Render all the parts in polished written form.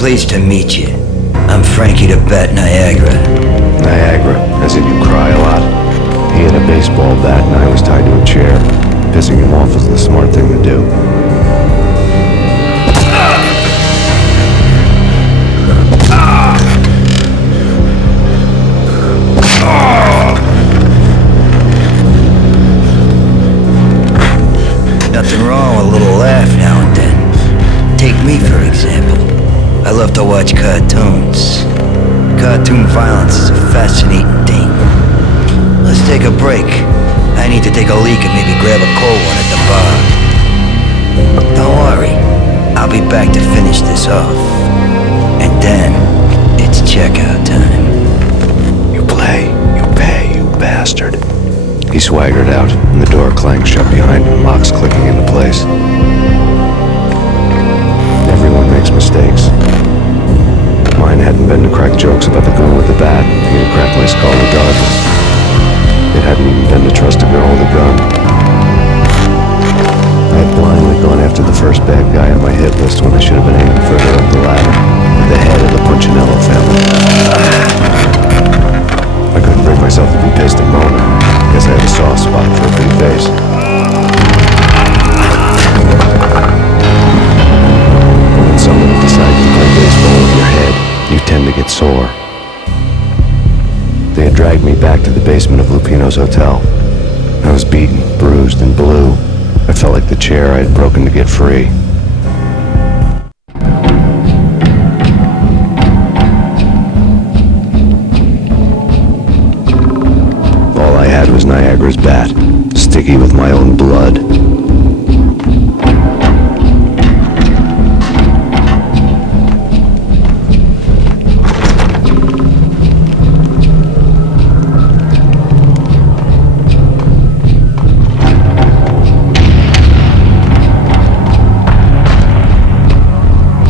Pleased to meet you. I'm Frankie the Bat Niagara. Niagara, as in you cry a lot? He had a baseball bat and I was tied to a chair. Pissing him off was the smart thing to do. Nothing wrong with a little laugh now and then. Take me, for example. I love to watch cartoons. Cartoon violence is a fascinating thing. Let's take a break. I need to take a leak and maybe grab a cold one at the bar. Don't worry. I'll be back to finish this off. And then, it's checkout time. You play, you pay, you bastard. He swaggered out, and the door clanged shut behind him, locks clicking into place. Everyone makes mistakes. Mine hadn't been to crack jokes about the girl with the bat. He'd crack my skull regardless. It hadn't even been to trust a girl with a gun. I had blindly gone after the first bad guy on my hit list when I should have been aiming further up the ladder, at the head of the Punchinello family. I couldn't bring myself to be pissed and moaning. Guess I had a soft spot for a pretty face. When somebody decides to play baseball with your head, you tend to get sore. They had dragged me back to the basement of Lupino's hotel. I was beaten, bruised, and blue. I felt like the chair I had broken to get free. All I had was Niagara's bat, sticky with my own blood.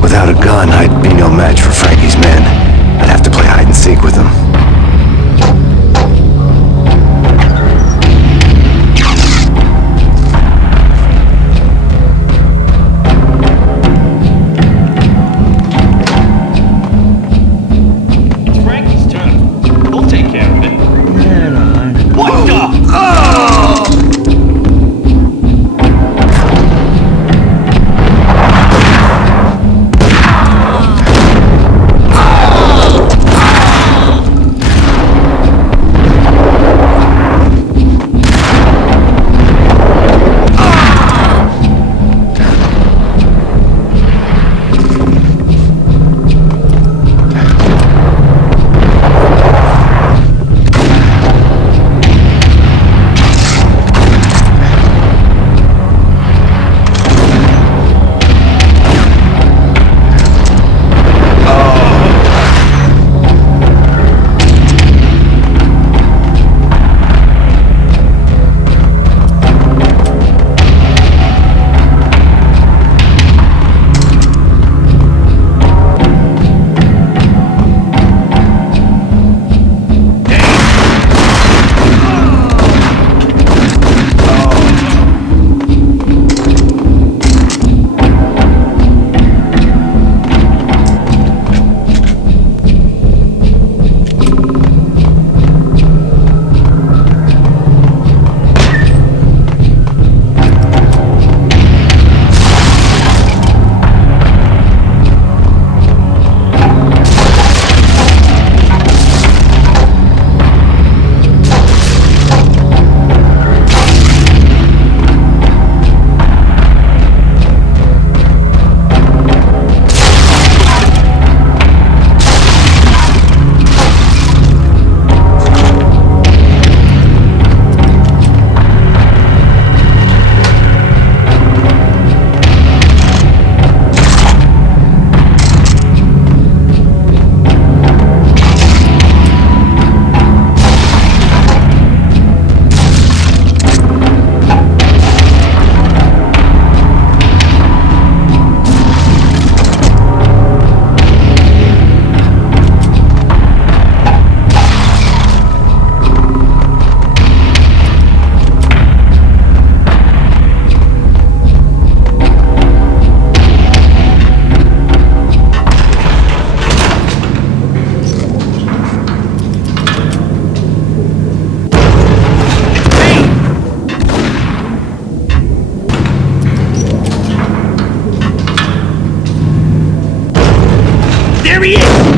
Without a gun, I'd be no match for Frankie's men. I'd have to play hide and seek with them. It's Frankie's turn. We'll take care of it. What the? There he is!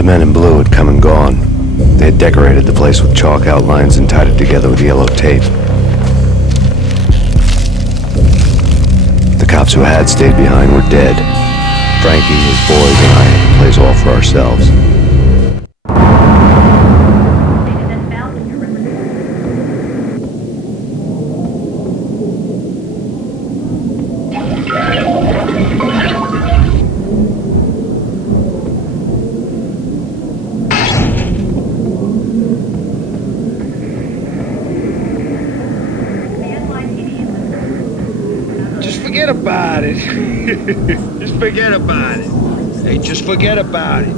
The men in blue had come and gone. They had decorated the place with chalk outlines and tied it together with yellow tape. The cops who had stayed behind were dead. Frankie, his boys, and I had to play all for ourselves. Forget about it. Just forget about it. Hey, just forget about it.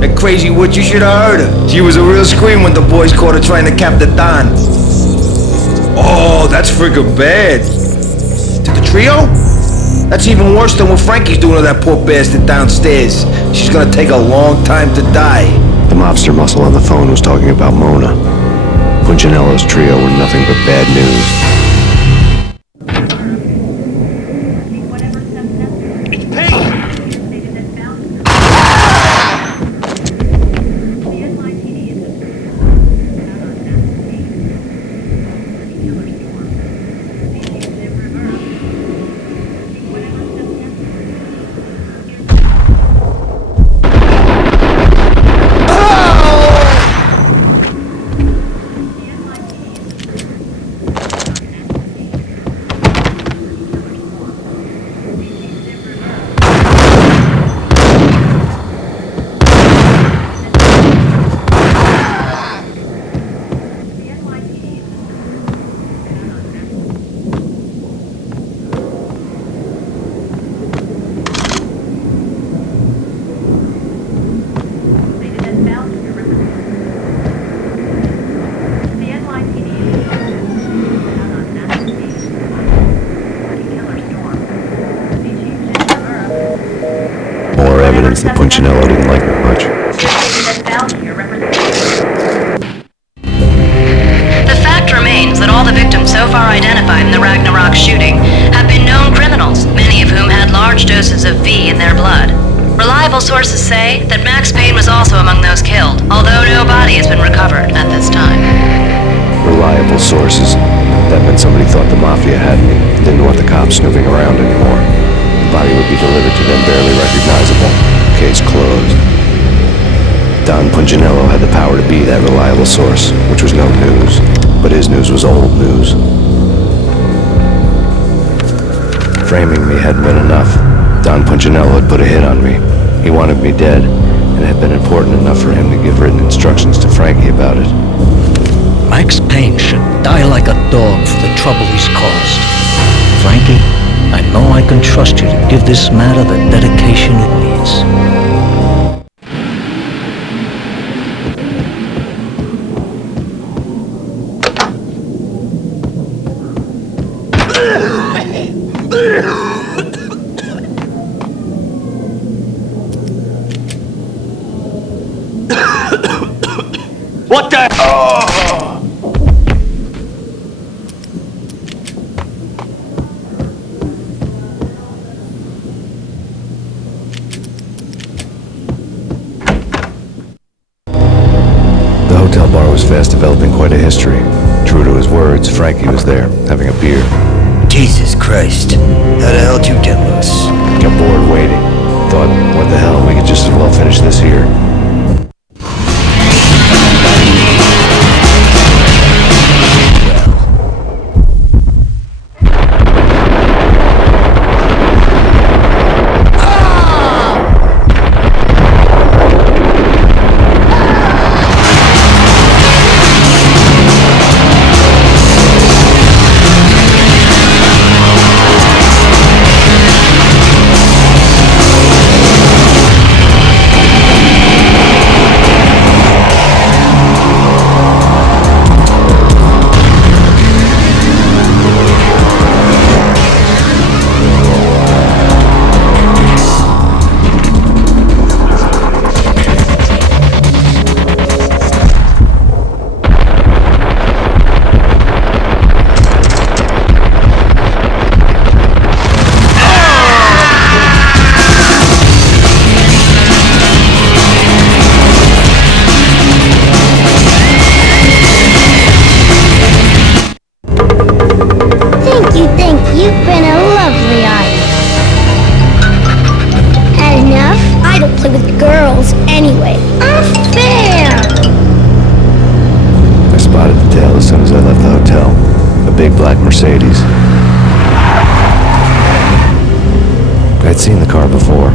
That crazy witch, you should have heard her. She was a real scream when the boys caught her trying to cap the Don. Oh, that's friggin' bad. To the trio? That's even worse than what Frankie's doing to that poor bastard downstairs. She's gonna take a long time to die. The mobster muscle on the phone was talking about Mona. Punchinello's trio were nothing but bad news. It's Payne! sense that Punchinello didn't like me much. The fact remains that all the victims so far identified in the Ragnarok shooting have been known criminals, many of whom had large doses of V in their blood. Reliable sources say that Max Payne was also among those killed, although no body has been recovered at this time. Reliable sources. That meant somebody thought the Mafia had me, didn't want the cops snooping around anymore. The body would be delivered to them barely recognizable. Case closed. Don Punchinello had the power to be that reliable source, which was no news. But his news was old news. Framing me hadn't been enough. Don Punchinello had put a hit on me. He wanted me dead, and it had been important enough for him to give written instructions to Frankie about it. Max Payne should die like a dog for the trouble he's caused. Frankie, I know I can trust you to give this matter the dedication it needs. What the? The hotel bar was fast developing quite a history. True to his words, Frankie was there, having a beer. Jesus Christ. How the hell did you get loose? Got bored waiting. Thought, what the hell, we could just as well finish this here. You've been a lovely audience. Had enough? I don't play with girls anyway. Unfair! I spotted the tail as soon as I left the hotel. A big black Mercedes. I'd seen the car before.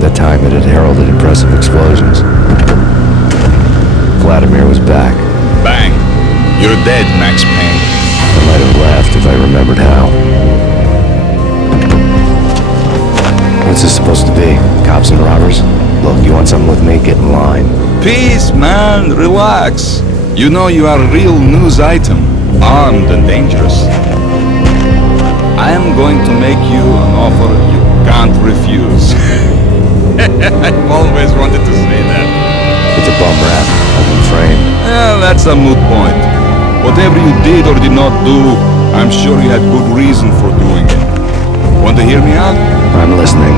That time it had heralded impressive explosions. Vladimir was back. Bang! You're dead, Max Payne. I might have laughed if I remembered how. What's this supposed to be? Cops and robbers? Look, you want something with me? Get in line. Peace, man. Relax. You know you are a real news item. Armed and dangerous. I am going to make you an offer you can't refuse. I've always wanted to say that. It's a bum rap. I've been framed. Well, that's a moot point. Whatever you did or did not do, I'm sure you had good reason for doing it. Want to hear me out? I'm listening.